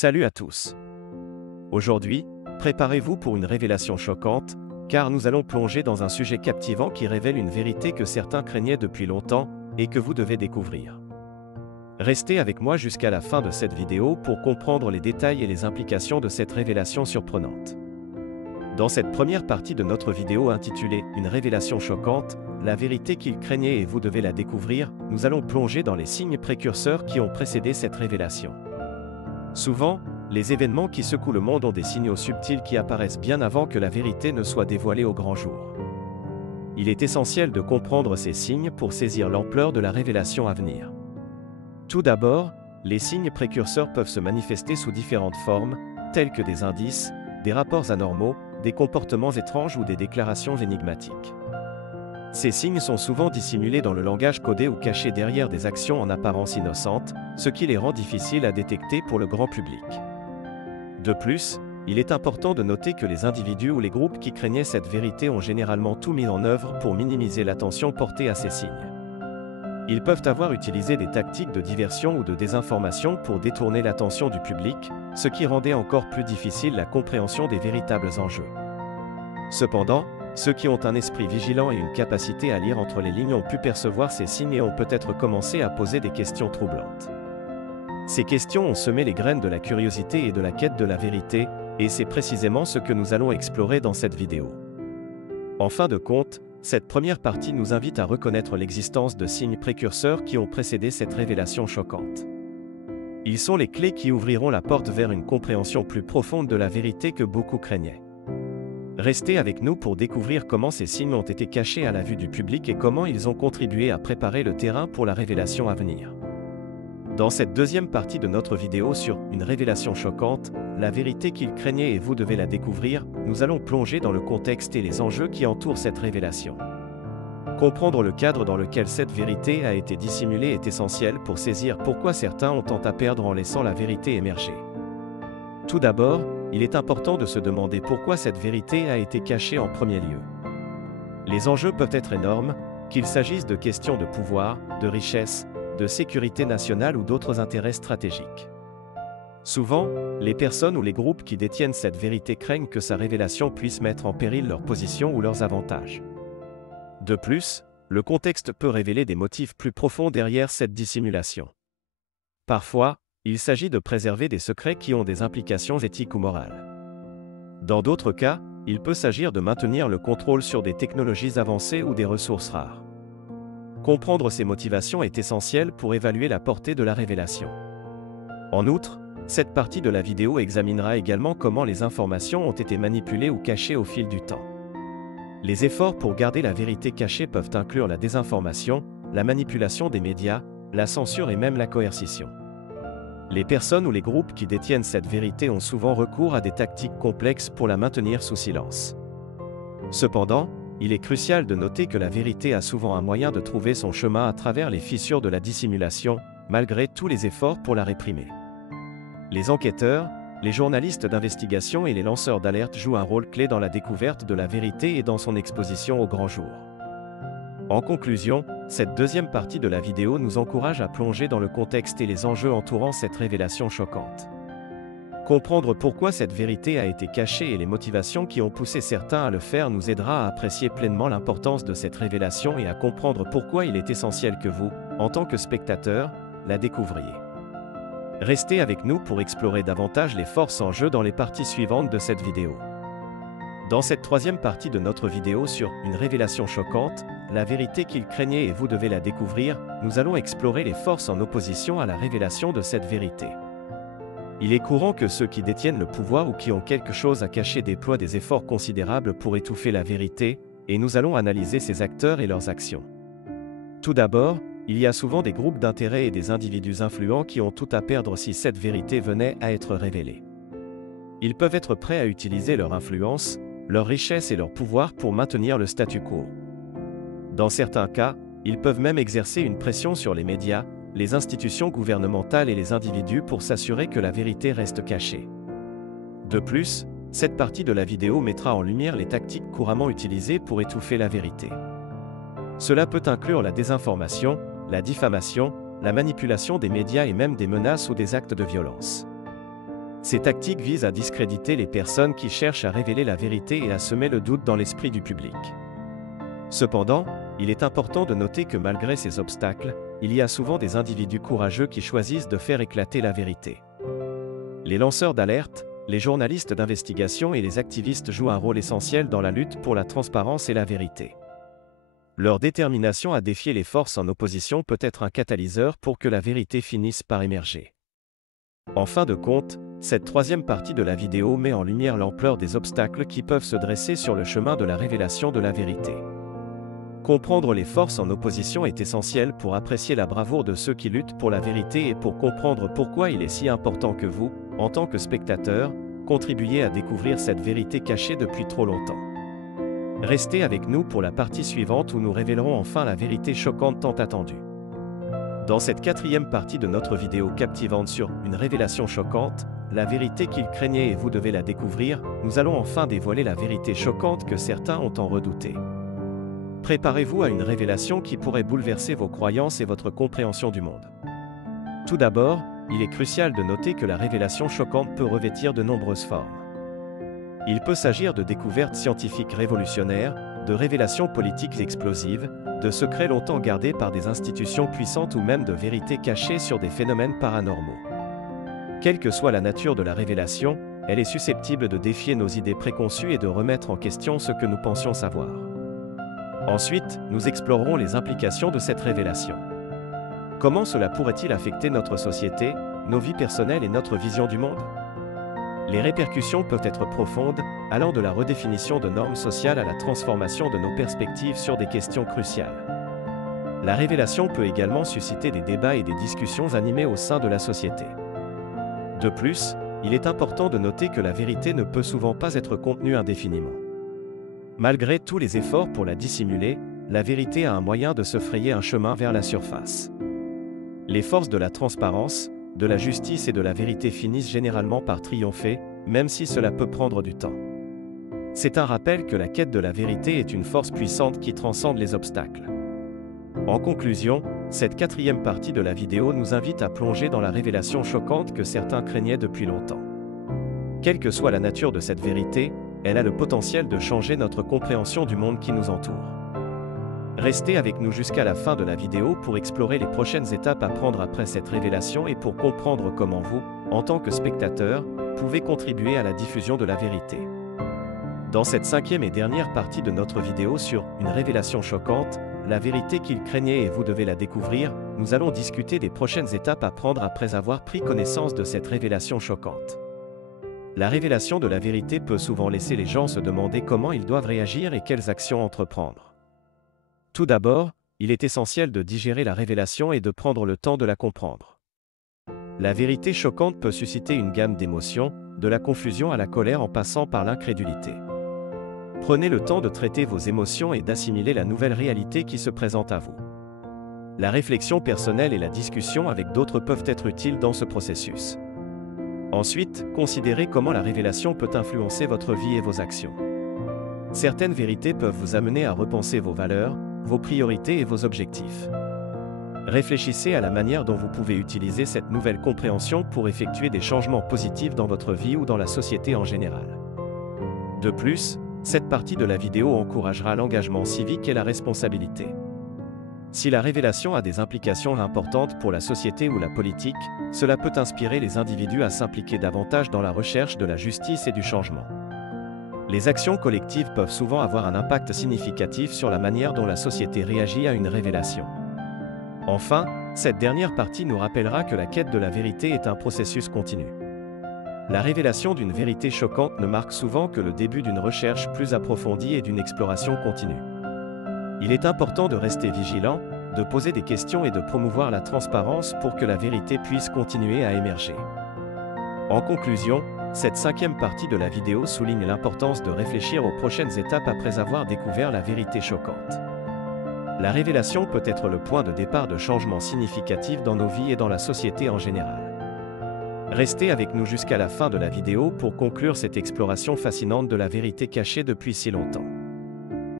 Salut à tous. Aujourd'hui, préparez-vous pour une révélation choquante, car nous allons plonger dans un sujet captivant qui révèle une vérité que certains craignaient depuis longtemps et que vous devez découvrir. Restez avec moi jusqu'à la fin de cette vidéo pour comprendre les détails et les implications de cette révélation surprenante. Dans cette première partie de notre vidéo intitulée « Une révélation choquante », la vérité qu'ils craignaient et vous devez la découvrir, nous allons plonger dans les signes précurseurs qui ont précédé cette révélation. Souvent, les événements qui secouent le monde ont des signaux subtils qui apparaissent bien avant que la vérité ne soit dévoilée au grand jour. Il est essentiel de comprendre ces signes pour saisir l'ampleur de la révélation à venir. Tout d'abord, les signes précurseurs peuvent se manifester sous différentes formes, telles que des indices, des rapports anormaux, des comportements étranges ou des déclarations énigmatiques. Ces signes sont souvent dissimulés dans le langage codé ou cachés derrière des actions en apparence innocentes, ce qui les rend difficiles à détecter pour le grand public. De plus, il est important de noter que les individus ou les groupes qui craignaient cette vérité ont généralement tout mis en œuvre pour minimiser l'attention portée à ces signes. Ils peuvent avoir utilisé des tactiques de diversion ou de désinformation pour détourner l'attention du public, ce qui rendait encore plus difficile la compréhension des véritables enjeux. Cependant, ceux qui ont un esprit vigilant et une capacité à lire entre les lignes ont pu percevoir ces signes et ont peut-être commencé à poser des questions troublantes. Ces questions ont semé les graines de la curiosité et de la quête de la vérité, et c'est précisément ce que nous allons explorer dans cette vidéo. En fin de compte, cette première partie nous invite à reconnaître l'existence de signes précurseurs qui ont précédé cette révélation choquante. Ils sont les clés qui ouvriront la porte vers une compréhension plus profonde de la vérité que beaucoup craignaient. Restez avec nous pour découvrir comment ces signes ont été cachés à la vue du public et comment ils ont contribué à préparer le terrain pour la révélation à venir. Dans cette deuxième partie de notre vidéo sur « Une révélation choquante », la vérité qu'ils craignaient et vous devez la découvrir, nous allons plonger dans le contexte et les enjeux qui entourent cette révélation. Comprendre le cadre dans lequel cette vérité a été dissimulée est essentiel pour saisir pourquoi certains ont tant à perdre en laissant la vérité émerger. Tout d'abord, il est important de se demander pourquoi cette vérité a été cachée en premier lieu. Les enjeux peuvent être énormes, qu'il s'agisse de questions de pouvoir, de richesse, de sécurité nationale ou d'autres intérêts stratégiques. Souvent, les personnes ou les groupes qui détiennent cette vérité craignent que sa révélation puisse mettre en péril leur position ou leurs avantages. De plus, le contexte peut révéler des motifs plus profonds derrière cette dissimulation. Parfois, il s'agit de préserver des secrets qui ont des implications éthiques ou morales. Dans d'autres cas, il peut s'agir de maintenir le contrôle sur des technologies avancées ou des ressources rares. Comprendre ces motivations est essentiel pour évaluer la portée de la révélation. En outre, cette partie de la vidéo examinera également comment les informations ont été manipulées ou cachées au fil du temps. Les efforts pour garder la vérité cachée peuvent inclure la désinformation, la manipulation des médias, la censure et même la coercition. Les personnes ou les groupes qui détiennent cette vérité ont souvent recours à des tactiques complexes pour la maintenir sous silence. Cependant, il est crucial de noter que la vérité a souvent un moyen de trouver son chemin à travers les fissures de la dissimulation, malgré tous les efforts pour la réprimer. Les enquêteurs, les journalistes d'investigation et les lanceurs d'alerte jouent un rôle clé dans la découverte de la vérité et dans son exposition au grand jour. En conclusion, cette deuxième partie de la vidéo nous encourage à plonger dans le contexte et les enjeux entourant cette révélation choquante. Comprendre pourquoi cette vérité a été cachée et les motivations qui ont poussé certains à le faire nous aidera à apprécier pleinement l'importance de cette révélation et à comprendre pourquoi il est essentiel que vous, en tant que spectateur, la découvriez. Restez avec nous pour explorer davantage les forces en jeu dans les parties suivantes de cette vidéo. Dans cette troisième partie de notre vidéo sur « Une révélation choquante », la vérité qu'ils craignaient et vous devez la découvrir, nous allons explorer les forces en opposition à la révélation de cette vérité. Il est courant que ceux qui détiennent le pouvoir ou qui ont quelque chose à cacher déploient des efforts considérables pour étouffer la vérité, et nous allons analyser ces acteurs et leurs actions. Tout d'abord, il y a souvent des groupes d'intérêts et des individus influents qui ont tout à perdre si cette vérité venait à être révélée. Ils peuvent être prêts à utiliser leur influence, leur richesse et leur pouvoir pour maintenir le statu quo. Dans certains cas, ils peuvent même exercer une pression sur les médias, les institutions gouvernementales et les individus pour s'assurer que la vérité reste cachée. De plus, cette partie de la vidéo mettra en lumière les tactiques couramment utilisées pour étouffer la vérité. Cela peut inclure la désinformation, la diffamation, la manipulation des médias et même des menaces ou des actes de violence. Ces tactiques visent à discréditer les personnes qui cherchent à révéler la vérité et à semer le doute dans l'esprit du public. Cependant, il est important de noter que malgré ces obstacles, il y a souvent des individus courageux qui choisissent de faire éclater la vérité. Les lanceurs d'alerte, les journalistes d'investigation et les activistes jouent un rôle essentiel dans la lutte pour la transparence et la vérité. Leur détermination à défier les forces en opposition peut être un catalyseur pour que la vérité finisse par émerger. En fin de compte, cette troisième partie de la vidéo met en lumière l'ampleur des obstacles qui peuvent se dresser sur le chemin de la révélation de la vérité. Comprendre les forces en opposition est essentiel pour apprécier la bravoure de ceux qui luttent pour la vérité et pour comprendre pourquoi il est si important que vous, en tant que spectateur, contribuiez à découvrir cette vérité cachée depuis trop longtemps. Restez avec nous pour la partie suivante où nous révélerons enfin la vérité choquante tant attendue. Dans cette quatrième partie de notre vidéo captivante sur une révélation choquante, la vérité qu'ils craignaient et vous devez la découvrir, nous allons enfin dévoiler la vérité choquante que certains ont tant redoutée. Préparez-vous à une révélation qui pourrait bouleverser vos croyances et votre compréhension du monde. Tout d'abord, il est crucial de noter que la révélation choquante peut revêtir de nombreuses formes. Il peut s'agir de découvertes scientifiques révolutionnaires, de révélations politiques explosives, de secrets longtemps gardés par des institutions puissantes ou même de vérités cachées sur des phénomènes paranormaux. Quelle que soit la nature de la révélation, elle est susceptible de défier nos idées préconçues et de remettre en question ce que nous pensions savoir. Ensuite, nous explorerons les implications de cette révélation. Comment cela pourrait-il affecter notre société, nos vies personnelles et notre vision du monde ? Les répercussions peuvent être profondes, allant de la redéfinition de normes sociales à la transformation de nos perspectives sur des questions cruciales. La révélation peut également susciter des débats et des discussions animées au sein de la société. De plus, il est important de noter que la vérité ne peut souvent pas être contenue indéfiniment. Malgré tous les efforts pour la dissimuler, la vérité a un moyen de se frayer un chemin vers la surface. Les forces de la transparence, de la justice et de la vérité finissent généralement par triompher, même si cela peut prendre du temps. C'est un rappel que la quête de la vérité est une force puissante qui transcende les obstacles. En conclusion, cette quatrième partie de la vidéo nous invite à plonger dans la révélation choquante que certains craignaient depuis longtemps. Quelle que soit la nature de cette vérité, elle a le potentiel de changer notre compréhension du monde qui nous entoure. Restez avec nous jusqu'à la fin de la vidéo pour explorer les prochaines étapes à prendre après cette révélation et pour comprendre comment vous, en tant que spectateur, pouvez contribuer à la diffusion de la vérité. Dans cette cinquième et dernière partie de notre vidéo sur une révélation choquante, la vérité qu'ils craignaient et vous devez la découvrir, nous allons discuter des prochaines étapes à prendre après avoir pris connaissance de cette révélation choquante. La révélation de la vérité peut souvent laisser les gens se demander comment ils doivent réagir et quelles actions entreprendre. Tout d'abord, il est essentiel de digérer la révélation et de prendre le temps de la comprendre. La vérité choquante peut susciter une gamme d'émotions, de la confusion à la colère en passant par l'incrédulité. Prenez le temps de traiter vos émotions et d'assimiler la nouvelle réalité qui se présente à vous. La réflexion personnelle et la discussion avec d'autres peuvent être utiles dans ce processus. Ensuite, considérez comment la révélation peut influencer votre vie et vos actions. Certaines vérités peuvent vous amener à repenser vos valeurs, vos priorités et vos objectifs. Réfléchissez à la manière dont vous pouvez utiliser cette nouvelle compréhension pour effectuer des changements positifs dans votre vie ou dans la société en général. De plus, cette partie de la vidéo encouragera l'engagement civique et la responsabilité. Si la révélation a des implications importantes pour la société ou la politique, cela peut inspirer les individus à s'impliquer davantage dans la recherche de la justice et du changement. Les actions collectives peuvent souvent avoir un impact significatif sur la manière dont la société réagit à une révélation. Enfin, cette dernière partie nous rappellera que la quête de la vérité est un processus continu. La révélation d'une vérité choquante ne marque souvent que le début d'une recherche plus approfondie et d'une exploration continue. Il est important de rester vigilant, de poser des questions et de promouvoir la transparence pour que la vérité puisse continuer à émerger. En conclusion, cette cinquième partie de la vidéo souligne l'importance de réfléchir aux prochaines étapes après avoir découvert la vérité choquante. La révélation peut être le point de départ de changements significatifs dans nos vies et dans la société en général. Restez avec nous jusqu'à la fin de la vidéo pour conclure cette exploration fascinante de la vérité cachée depuis si longtemps.